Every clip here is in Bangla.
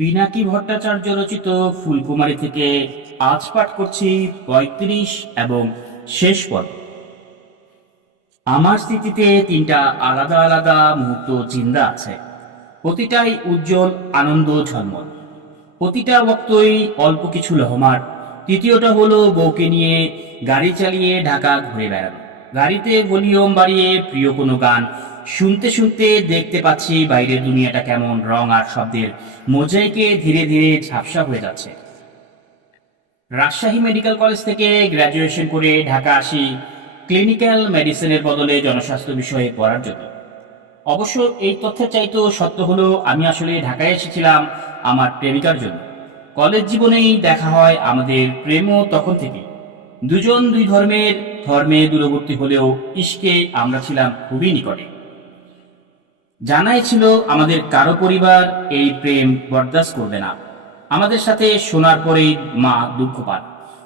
পিনাকি ভট্টাচার্য রচিত ফুলকুমারী থেকে আজ পাঠ করছি পঁয়ত্রিশ এবং শেষ পদ আমার স্মৃতিতে তিনটা আলাদা আলাদা মুহূর্ত চিন্তা আছে। প্রতিটাই উজ্জ্বল, আনন্দ, ঝলমল। প্রতিটা বক্তই অল্প কিছু লহমার, তৃতীয়টা হলো বউকে নিয়ে গাড়ি চালিয়ে ঢাকা ঘুরে বেড়ানো। গাড়িতে ভলিউম বাড়িয়ে প্রিয় কোনো গান। শুনতে শুনতে দেখতে পাচ্ছি বাইরের দুনিয়াটা কেমন রং আর শব্দের মোজাইকে ধীরে ধীরে ঝাপসা হয়ে যাচ্ছে। রাজশাহী মেডিকেল কলেজ থেকে গ্র্যাজুয়েশন করে ঢাকা আসি ক্লিনিক্যাল মেডিসিনের বদলে জনস্বাস্থ্য বিষয়ে পড়ার জন্য। অবশ্য এই তথ্যের চাইতেও সত্য হলো, আমি আসলে ঢাকায় এসেছিলাম আমার প্রেমিকার জন্য। কলেজ জীবনেই দেখা হয় আমাদের প্রেমও তখন থেকে দুজন দুই ধর্মের, ধর্মে দূরবর্তী হলেও ইশকে আমরা ছিলাম খুবই নিকটে। জানাই ছিল আমাদের কারও পরিবার এই প্রেম বরদাস্ত করবে না। আমাদের সাথে শোনার পরেই মা দুঃখ পান,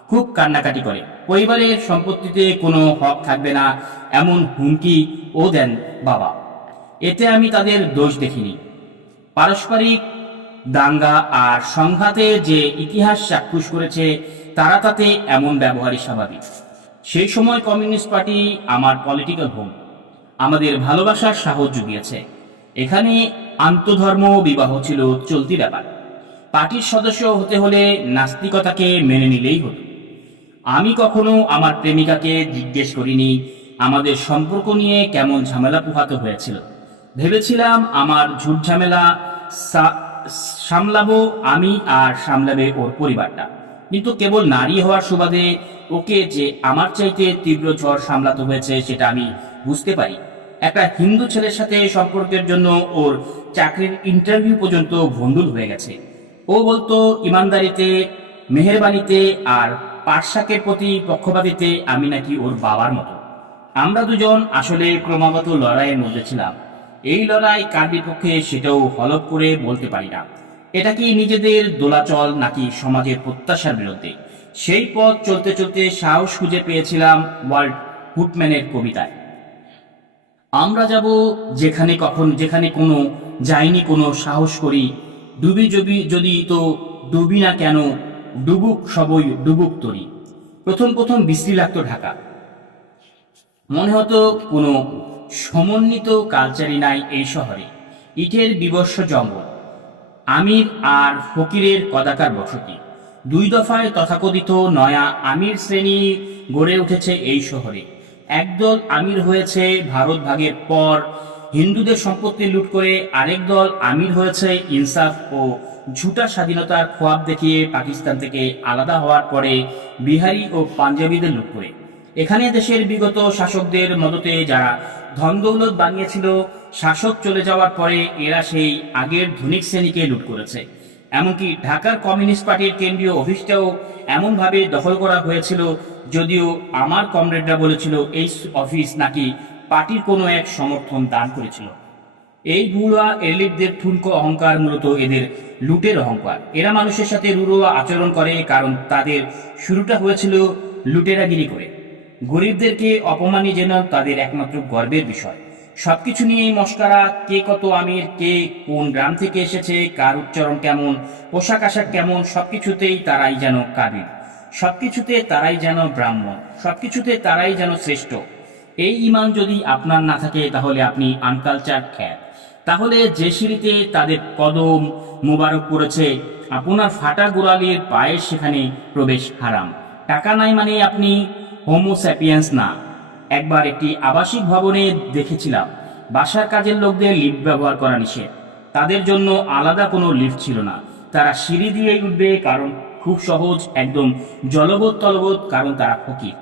খুব কান্নাকাটি করে। পরিবারের সম্পত্তিতে কোনো হক থাকবে না, এমন হুমকি ও দেন বাবা। এতে আমি তাদের দোষ দেখিনি। পারস্পরিক দাঙ্গা আর সংঘাতে যে ইতিহাস চাক্ষুষ করেছে তারা তাতে এমন ব্যবহারই স্বাভাবিক। সেই সময় কমিউনিস্ট পার্টি আমার পলিটিক্যাল হোম আমাদের ভালোবাসার সাহস জুগিয়েছে। এখানে আন্তধর্ম বিবাহ ছিল চলতি ব্যাপার। পার্টির সদস্য হতে হলে নাস্তিকতাকে মেনে নিলেই হতো। আমি কখনো আমার প্রেমিকাকে জিজ্ঞেস করিনি, আমাদের সম্পর্ক নিয়ে কেমন ঝামেলা পোহাতে হয়েছিল। ভেবেছিলাম আমার ঝুট ঝামেলা সামলাবো আমি আর সামলাবে ওর পরিবারটা। কিন্তু কেবল নারী হওয়ার সুবাদে ওকে যে আমার চাইতে তীব্র ঝড় সামলাতে হয়েছে, সেটা আমি বুঝতে পারি। একটা হিন্দু ছেলের সাথে সম্পর্কের জন্য ওর চাকরির ইন্টারভিউ পর্যন্ত ভণ্ডুল হয়ে গেছে। ও বলতো, ইমানদারিতে, মেহেরবানিতে আর পার্শ্বাকের প্রতি পক্ষপাতিতে আমি নাকি ওর বাবার মতো। আমরা দুজন আসলে ক্রমাগত লড়াইয়ের মধ্যে ছিলাম। এই লড়াই কার বিপক্ষে সেটাও হলপ করে বলতে পারি না। এটা কি নিজেদের দোলাচল নাকি সমাজের প্রত্যাশার বিরুদ্ধে? সেই পথ চলতে চলতে সাহস খুঁজে পেয়েছিলাম ওয়ার্ল্ড হুটম্যানের কবিতায়। আমরা যাব যেখানে কখন, যেখানে কোনো, যাইনি কোনো সাহস করি। ডুবি জবি যদি তো ডুবি না কেন, ডুবুক সবই ডুবুক তরি। প্রথম প্রথম বিশ্রী লাগতো ঢাকা। মনে হতো কোনো সমন্বিত কালচারই নাই এই শহরে। ইটের বিবস্ব জঙ্গল। আমির আর ফকিরের কদাকার বসতি। দুই দফায় তথাকথিত নয়া আমির শ্রেণি গড়ে উঠেছে এই শহরে। একদল আমির হয়েছে ভারত ভাগের পর, হিন্দুদের সম্পত্তি লুট করে আরেক দল আমির হয়েছে ইনসাফ ও ঝুটা স্বাধীনতার খোয়াব দেখিয়ে পাকিস্তান থেকে আলাদা হওয়ার পরে বিহারি ও পাঞ্জাবিদের লুট করে। এখানে দেশের বিগত শাসকদের মদতে যারা ধন দৌলত বানিয়েছিল, শাসক চলে যাওয়ার পরে এরা সেই আগের ধনিক শ্রেণীকে লুট করেছে। এমনকি ঢাকার কমিউনিস্ট পার্টির কেন্দ্রীয় অফিসটাও এমনভাবে দখল করা হয়েছিল, যদিও আমার কমরেডরা বলেছিল এই অফিস নাকি পার্টির কোনো এক সমর্থন দান করেছিল। এই বুড়া এলিটদের ঠুনকো অহংকার মূলত এদের লুটের অহংকার। এরা মানুষের সাথে রুড়ো আচরণ করে, কারণ তাদের শুরুটা হয়েছিল লুটেরাগিরি করে। গরিবদেরকে অপমানই যেন তাদের একমাত্র গর্বের বিষয়। সবকিছু নিয়েই মস্কারা, কে কত আমির, কে কোন গ্রাম থেকে এসেছে, কার উচ্চারণ কেমন, পোশাক আশাক কেমন, সবকিছুতেই তারাই যেন কাবিল সবকিছুতে তারাই যেন ব্রাহ্মণ, সবকিছুতে তারাই যেন শ্রেষ্ঠ। এই ইমান যদি আপনার না থাকে, তাহলে আপনি আনকালচার খ্যাত। তাহলে যে সিঁড়িতে তাদের কদম মোবারক পড়েছে, আপনার ফাটা গোড়ালির পায়ের সেখানে প্রবেশ হারাম। টাকা নাই মানে আপনি হোমোস্যাপিয়েন্স না। একবার একটি আবাসিক ভবনে দেখেছিলাম। বাসার কাজের লোকদের লিফ্ট ব্যবহার করা নিষেধ। তাদের জন্য আলাদা কোনো লিফট ছিল না। তারা সিঁড়ি দিয়ে উঠবে কারণ খুব সহজ, একদম জলবোধ তলবোধ, কারণ তারা ফকির।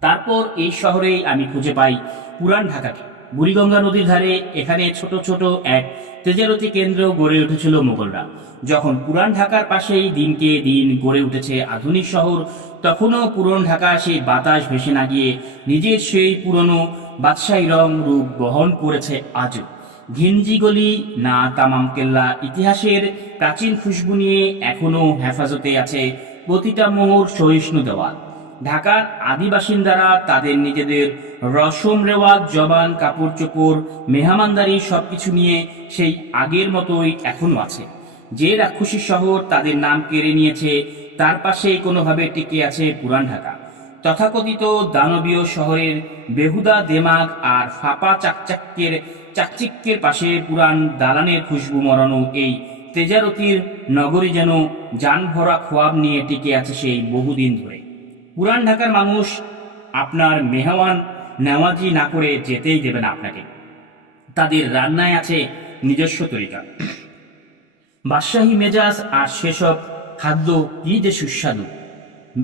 তারপর এই শহরেই আমি খুঁজে পাই পুরান ঢাকাকে। বুড়িগঙ্গা নদীর ধারে এখানে ছোট ছোট এক তেজারতি কেন্দ্র গড়ে উঠেছিল মোগলরা। যখন পুরান ঢাকার পাশেই দিনকে দিন গড়ে উঠেছে আধুনিক শহর, তখনও পুরন ঢাকা সেই বাতাস ভেসে না গিয়ে নিজের সেই পুরনো বাদশাহী রং রূপ বহন করেছে আজও। ঘিঞ্জি গলি না তামাম কেল্লা ইতিহাসের প্রাচীন খুশবু নিয়ে এখনও হেফাজতে আছে প্রতিটা মোহর সহিষ্ণু দেওয়াল। ঢাকার আদিবাসিন্দারা তাদের নিজেদের রসম রেওয়াজ, জবান, কাপড় চোপড়, মেহমানদারি সবকিছু নিয়ে সেই আগের মতোই এখনও আছে। যে রাক্ষসী শহর তাদের নাম কেড়ে নিয়েছে, তার পাশেই কোনোভাবে টিকে আছে পুরান ঢাকা। তথাকথিত দানবীয় শহরের বেহুদা দেমাগ আর ফাঁপা চাকচাক্যের চাকচিক্যের পাশে পুরান দালানের খুশবু মরানো এই তেজারতির নগরী যেন যান ভরা খোয়াব নিয়ে টিকে আছে সেই বহুদিন ধরে। পুরান ঢাকার মানুষ আপনার মেহমান নেওয়াজি না করে যেতেই দেবে না আপনাকে। তাদের রান্নায় আছে নিজস্ব তরিকা। বাদশাহী মেজাজ আর সেসব খাদ্য কি যে সুস্বাদু।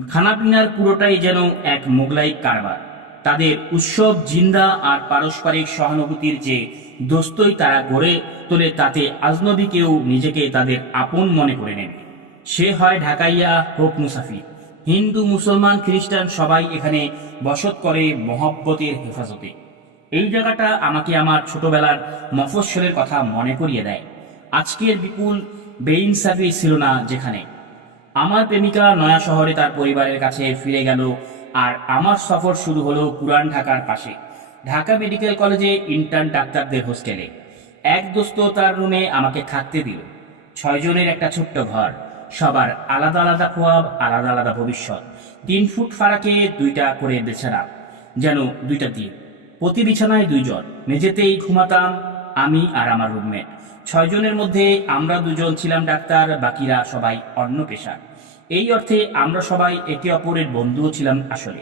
খানাপিনার পুরোটাই যেন এক মোগলাই কারবার। তাদের উৎসব, জিন্দা আর পারস্পরিক সহানুভূতির যে দোস্তই তারা গড়ে তোলে তাতে আজনবী কেউ নিজেকে তাদের আপন মনে করে নেবে। সে হয় ঢাকাইয়া হোক মুসাফির। হিন্দু, মুসলমান, খ্রিস্টান সবাই এখানে বসত করে মহব্বতের হেফাজতে। এই জায়গাটা আমাকে আমার ছোটবেলার মফস্বলের কথা মনে করিয়ে দেয়। আজকের বিপুল বেইনসাফি ছিল না যেখানে। আমার প্রেমিকা নয়া শহরে তার পরিবারের কাছে ফিরে গেল আর আমার সফর শুরু হলো পুরান ঢাকার পাশে। ঢাকা মেডিকেল কলেজে ইন্টার্ন ডাক্তারদের হোস্টেলে। এক দোস্ত তার রুমে আমাকে থাকতে দিল। ছয়জনের একটা ছোট্ট ঘর। সবার আলাদা আলাদা খোয়াব, আলাদা আলাদা ভবিষ্যৎ। তিন ফুট ফারাকে দুইটা করে বিছানা যেন দুইটা দিন প্রতি বিছানায় দুইজন। মেঝেতেই ঘুমাতাম আমি আর আমার রুমমেট। ছয়জনের মধ্যে আমরা দুজন ছিলাম ডাক্তার, বাকিরা সবাই অন্য পেশার। এই অর্থে আমরা সবাই একে অপরের বন্ধুও ছিলাম আসলে।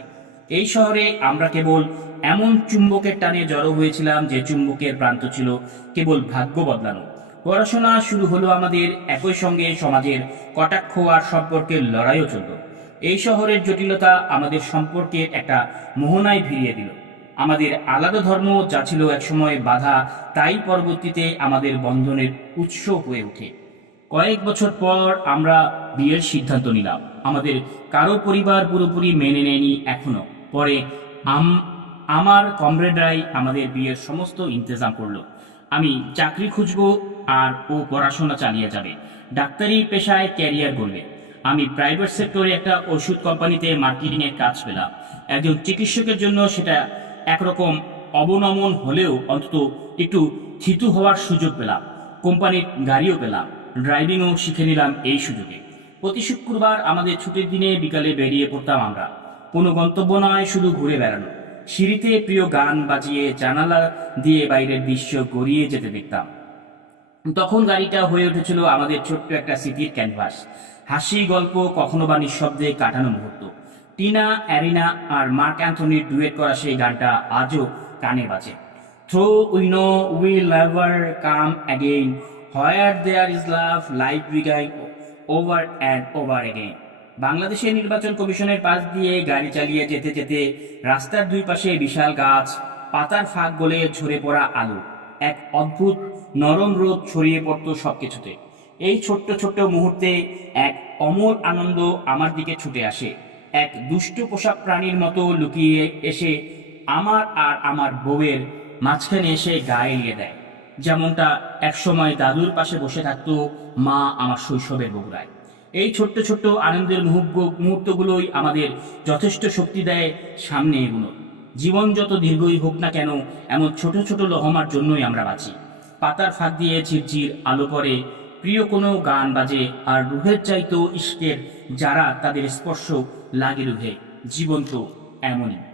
এই শহরে আমরা কেবল এমন চুম্বকের টানে জড়ো হয়েছিলাম যে চুম্বকের প্রান্ত ছিল কেবল ভাগ্য বদলানো। পড়াশোনা শুরু হলো আমাদের একই সঙ্গে সমাজের কটাক্ষ আর সম্পর্কের লড়াইও চলল। এই শহরের জটিলতা আমাদের সম্পর্কে একটা মোহনায় ভিড়িয়ে দিল। আমাদের আলাদা ধর্ম যা ছিল একসময় বাধা, তাই পরবর্তীতে আমাদের বন্ধনের উৎস হয়ে ওঠে। কয়েক বছর পর আমরা বিয়ের সিদ্ধান্ত নিলাম। আমাদের কারও পরিবার পুরোপুরি মেনে নেয়নি এখনও। পরে আম- আমার কমরেডরাই আমাদের বিয়ের সমস্ত ইন্তজাম করল। আমি চাকরি খুঁজবো আর ও পড়াশোনা চালিয়ে যাবে। ডাক্তারি পেশায় ক্যারিয়ার গড়বে। আমি প্রাইভেট সেক্টরে একটা ওষুধ কোম্পানিতে মার্কেটিং এর কাজ পেলাম। একজন চিকিৎসকের জন্য সেটা একরকম অবনমন হলেও অন্তত একটু থিতু হওয়ার সুযোগ পেলাম। কোম্পানির গাড়িও পেলাম। ড্রাইভিংও শিখে নিলাম এই সুযোগে। প্রতি শুক্রবার আমাদের ছুটির দিনে বিকালে বেরিয়ে পড়তাম আমরা। কোনো গন্তব্য নয়, শুধু ঘুরে বেড়ানো। সিঁড়িতে প্রিয় গান বাজিয়ে জানালা দিয়ে বাইরের দৃশ্য গড়িয়ে যেতে দেখতাম। তখন গাড়িটা হয়ে উঠেছিল আমাদের ছোট্ট একটা স্মৃতির ক্যানভাস। হাসি, গল্প কখনো বা নিঃশব্দে কাটানো মুহূর্ত। টিনা, অ্যারিনা আর মার্ক অ্যান্থনির ডুয়েট করা সেই গানটা আজও কানে বাজে। Through we know we lover come again where there is love life begin over and over again বাংলাদেশের নির্বাচন কমিশনের পাশ দিয়ে গাড়ি চালিয়ে যেতে যেতে রাস্তার দুই পাশে বিশাল গাছ, পাতার ফাঁক গলে ঝরে পড়া আলো, এক অদ্ভুত নরম রোদ ছড়িয়ে পড়তো সবকিছুতে। এই ছোট্ট ছোট্ট মুহূর্তে এক অমর আনন্দ আমার দিকে ছুটে আসে। এক দুষ্ট পোষা প্রাণীর মতো লুকিয়ে এসে আমার আর আমার বউয়ের মাঝখানে এসে গায়ে নিয়ে দেয়। যেমনটা একসময় দাদুর পাশে বসে থাকতো মা আমার শৈশবের বগুড়ায়। এই ছোট্ট ছোট্ট আনন্দের মুহূর্ত- মুহূর্তগুলোই আমাদের যথেষ্ট শক্তি দেয় সামনে এগুলো। জীবন যত দীর্ঘই হোক না কেন, এমন ছোট ছোট লহমার জন্যই আমরা বাঁচি। পাতার ফাঁক দিয়ে ঝিরঝির আলো পরে প্রিয় কোনো গান বাজে, আর রুহের চাইতো ইস্কের যারা তাদের স্পর্শ লাগে রুহে জীবন তো এমনই।